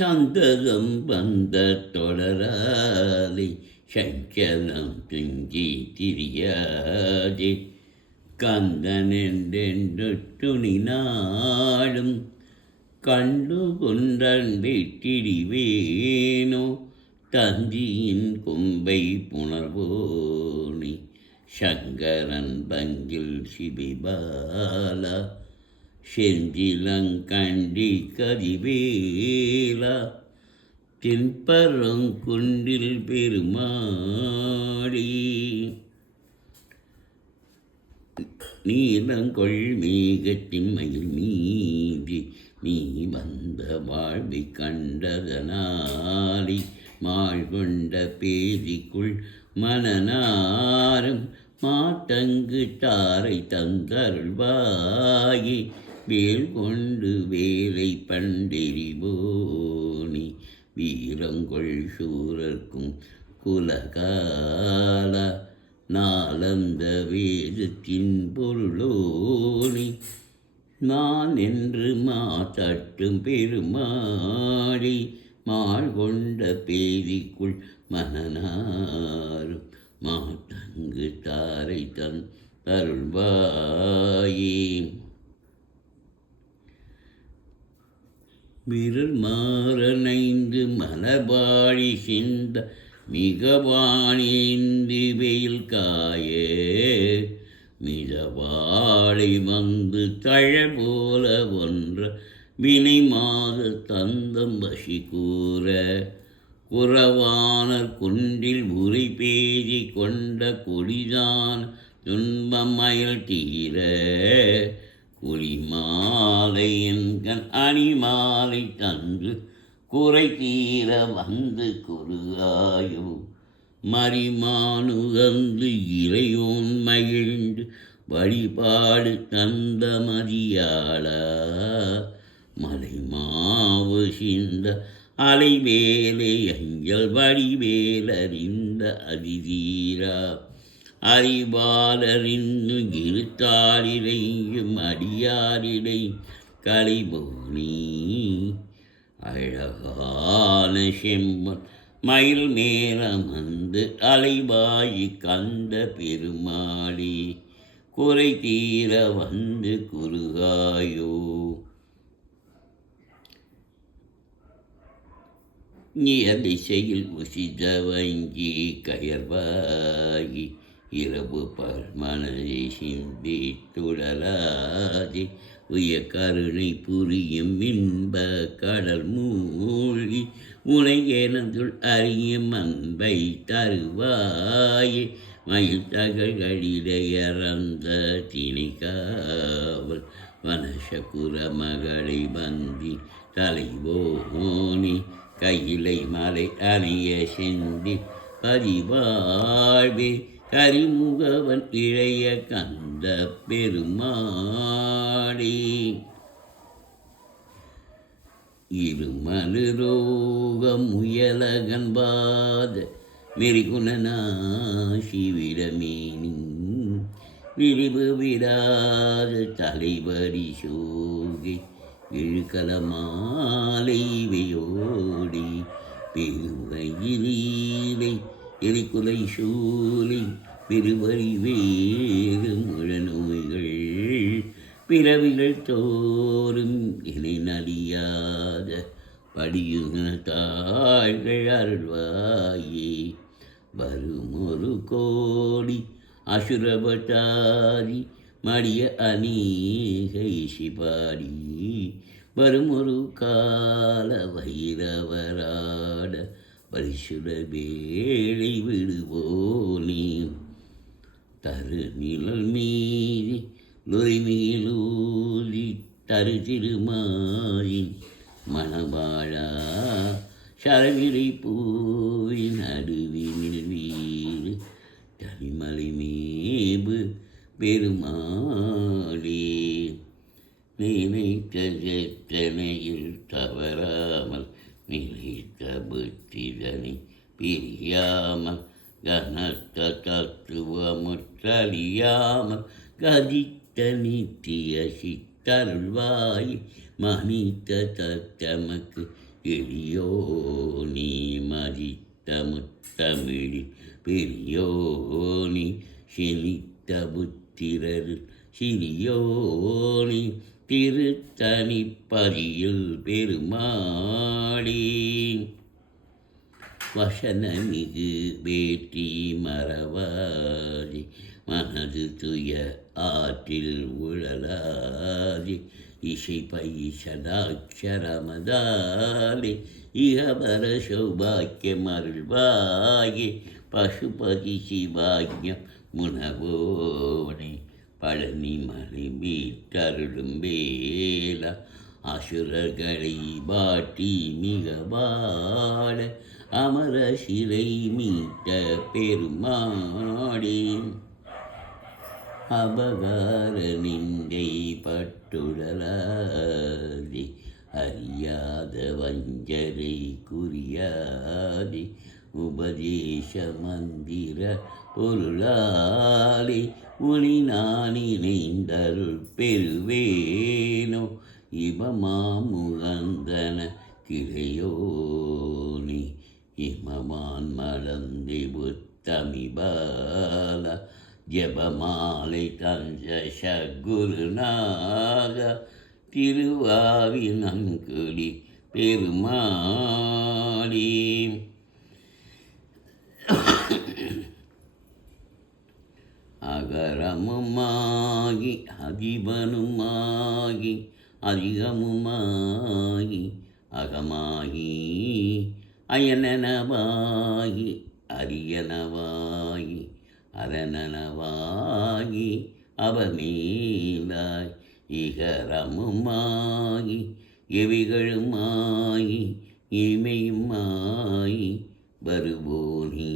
சந்ததம் வந்த தொடராலே சஞ்சலம் துஞ்சி திரியாதே கந்தனென்றென்று துணி நாடும் கண்டு கொண்டன் வெற்றிடிவேனோ தந்தியின் கொம்பை புணர்வோனி சங்கரன் பங்கில் சிபிபாலா செந்திலங்கண்டி கதிவேலா தென்பரங்குன்றில் பெருமாடி நீலங்கொள் மேகத்தின் மயில் மீதி நீ வந்த வாழ்வை கண்டதனாலி மாழ்கொண்ட பேதிக்குள் மனநாரும் மாட்டங்கு தாரை தந்தருள்வாயே வேல் கொண்டு வேலை பண்டெறிவோனி வீரங்கொள் சூரர்க்கும் குலகால நாளந்த வேதத்தின் பொருளோனி நான் என்று மாத்தட்டும் பெருமாடி மாள் கொண்ட பேதிக்குள் மனநாரும் மாட்டங்கு தாரை தன் தருள்வாயே விரல் மாறனைந்து மலர்பாடி சிந்த மிகவாணிந்து வெயில் காய மிதவாளை வந்து தழ போல ஒன்ற வினை மாத தந்தம் வசி கூற குறவானர் குன்றில் உரை பேதி கொண்ட கொடிதான் துன்பம் மயல் தீர குளிமாலை என்கண் அணிமாலை தந்து குறை தீர வந்து குறுகாயோ மரிமானுகந்து இறையோன் மகிழ்ந்து வழிபாடு தந்த மதியாளா மலை மாவு சிந்த அலைவேலை அஞ்சல் வடிவேலறிந்த அதிதீரா அறிவாளறிந்து இருத்தாளிடையும் அடியாரிடை கலைபோனி அழகான செம்மன் மயில் மேலம் வந்து அலைவாயி கந்த பெருமாளி குறை தீர வந்து குறுகாயோ திசையில் உசித வங்கி கயர்வாகி இரவு பர்மனதை சிந்தி துழலாதி உய கருணை புரியும் இன்ப கடல் மூழ்கி உனையேனந்துள் அறியும் அன்பை தருவாயே மயில் தகழிடையறந்த திணிக்காவல் வனசகுர மகளை வந்தி தலைவோனி கையிலை மலை அணிய சிந்தி பதிவாழ்வே கரிமுகவன் இழைய கந்த பெருமாடி இருமலு ரோக முயலகன்பாத மெரிகுணநாசி விடமேனி விரிவு விடாத தலைவரி சோகை இழுக்கலமாலை வெயோடி பெருவயிலீலை எரிக்குலை சூலை பெருவரி வேறு முழநோய்கள் பிறவிகள் தோறும் இணை நலியாத படியுன தாழ்கள் அருள்வாயே வருமொரு கோடி அசுரபட்டாரி மடிய அநீகை சிபாடி வருமொரு கால வைரவராட பரிசுர வேளை விடுவோனி தரு நிழல் மீறி நொய்மீலூலி தரு திருமாயின் மணவாழா சரவிரை பூவின் நடுவினில் வீறு தனிமலை மேபு பெருமாளே நினைத்த ஜெத்தனையில் தவறாமல் நிலைத்த புத்திதனை பிரியாமல் கனத்த தத்துவமுற்றழியாமல் கதித்த நித்திய சித்தருள்வாய் மனித தத்தமக்கு எளியோனி மதித்த முத்தமிழி பெரியோனி செழித்த புத்திரர் சிறியோனி திருத்தனிப்பதியில் பெருமாளே வசனமிகு வேற்றி மறவாதி மனது துய ஆற்றில் உழலாதி இசை பைசதாட்சரமதாலே இகபர சௌபாக்கியம் அருள்வாயே பசுபதி சிவாக்கியம் முனவோனே பழனி மலை மீட்டருளும் வேலா அசுரர்களை பாட்டி மிக பாட அமர சிலை மீட்ட பெருமாளே அபகார நிந்தை பட்டுடலாதி அறியாத வஞ்சரை குறியாதி உபதேச மந்திர பொருளாலே உனி நான் இணைந்தருள் பெறுவேனோ இவமாமுகந்தன கிளையோனி இமமான் மலந்தி புத்தமிபால ஜபமாலை தஞ்ச சகுருநாக திருவாவி நன்குடி பெருமாளே அகரமுமாகி அதிபனுமாகி அதிகமுமாகி அகமாகி அயனனவாகி அரியனவாகி அரணனவாகி அவமேலாய் இகரமுமாகி எவிகளுமாகி இமையுமாகி வருவோனி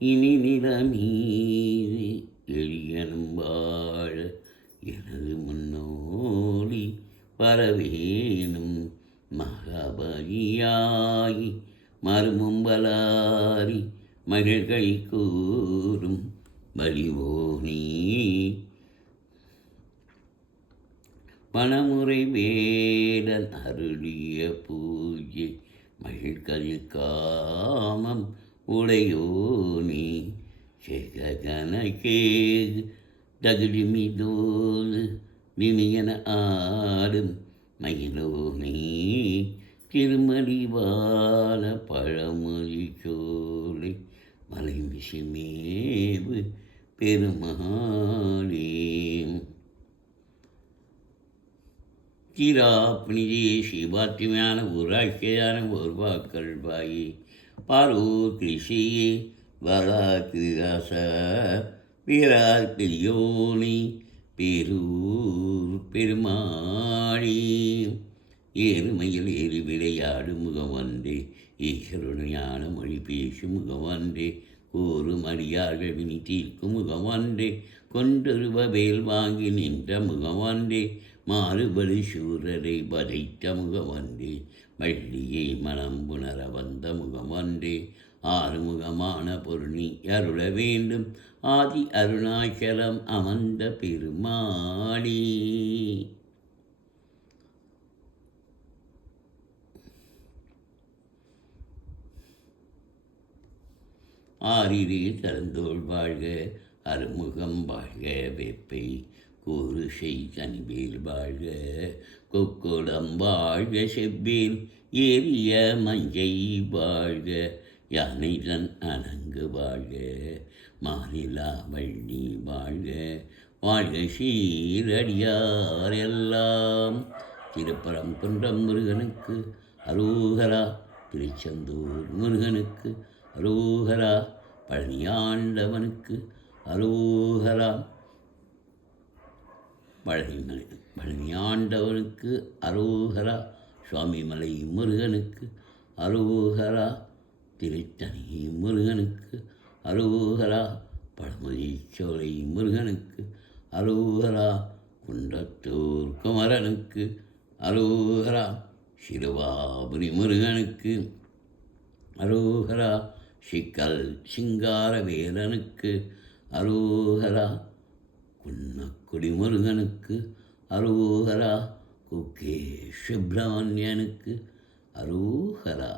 இனி நிலமீது எளியனும் வாழ எனது முன்னோடி வரவேணும் மகாபலியாகி மறுமும்பலாரி மகிழ்கை கூறும் வலிவோனி பணமுறை வேடன் அருளிய பூஜை மகிழ்கதி காமம் உடையோனி செககனகேகு தகுதிமிதோது விமியன ஆடும் மயிலோனி திருமடிவான பழமொழி சோலை மலைமிசிமேவு பெருமாளே திராப்னிதி சிவாத்தியமான ஊராட்சியான ஒருவாக்கள் பாயி பாரூர் கிருஷியே வரா கிராச வீரார் பெரியோனி பெரூர் பெருமாளி ஏறுமையில் ஏறி விளையாடு முகவன்றே ஈஸ்வரனையான மொழி பேசும் முகவன்றே கூறும் அடியார்கள் வினி தீர்க்கும் முகவன்றே கொண்டொருவ வேல் வாங்கி நின்ற முகவன்றே மாறுபடி சூரரை வதைத்த முகவன்றே வள்ளியை மனம் புணர வந்த முகவன்றே ஆறுமுகமான பொருளி அருள வேண்டும் ஆதி அருணாச்சலம் அமர்ந்த பெருமாளி ஆரிரே தரந்தோள் வாழ்க அருமுகம் வாழ்க வெப்பை கூறுசை தனிவேல் வாழ்க கொக்கோடம் வாழ்க செவ்வேல் ஏறிய மஞ்சை வாழ்க யானைதன் அணங்கு வாழ்க மாநிலா வள்ளி வாழ்க வாழ்க சீரடியார் எல்லாம் திருப்பரங்குன்றம் முருகனுக்கு அரோகரா திருச்செந்தூர் முருகனுக்கு அரோகரா பழனியாண்டவனுக்கு அரோகரா பழனியாண்டவனுக்கு அரோகரா சுவாமிமலை முருகனுக்கு அரோகரா திருத்தணி முருகனுக்கு அரோகரா பழமுதிர்ச்சோலை முருகனுக்கு அரோகரா குன்றத்தூர் குமரனுக்கு அரோகரா சிறுவாபுரி முருகனுக்கு அரோகரா சிக்கல் சிங்காரவேலனுக்கு அரோகரா குன்னக்குடி முருகனுக்கு அரோகரா குக்கே சுப்பிரமணியனுக்கு அரோஹரா.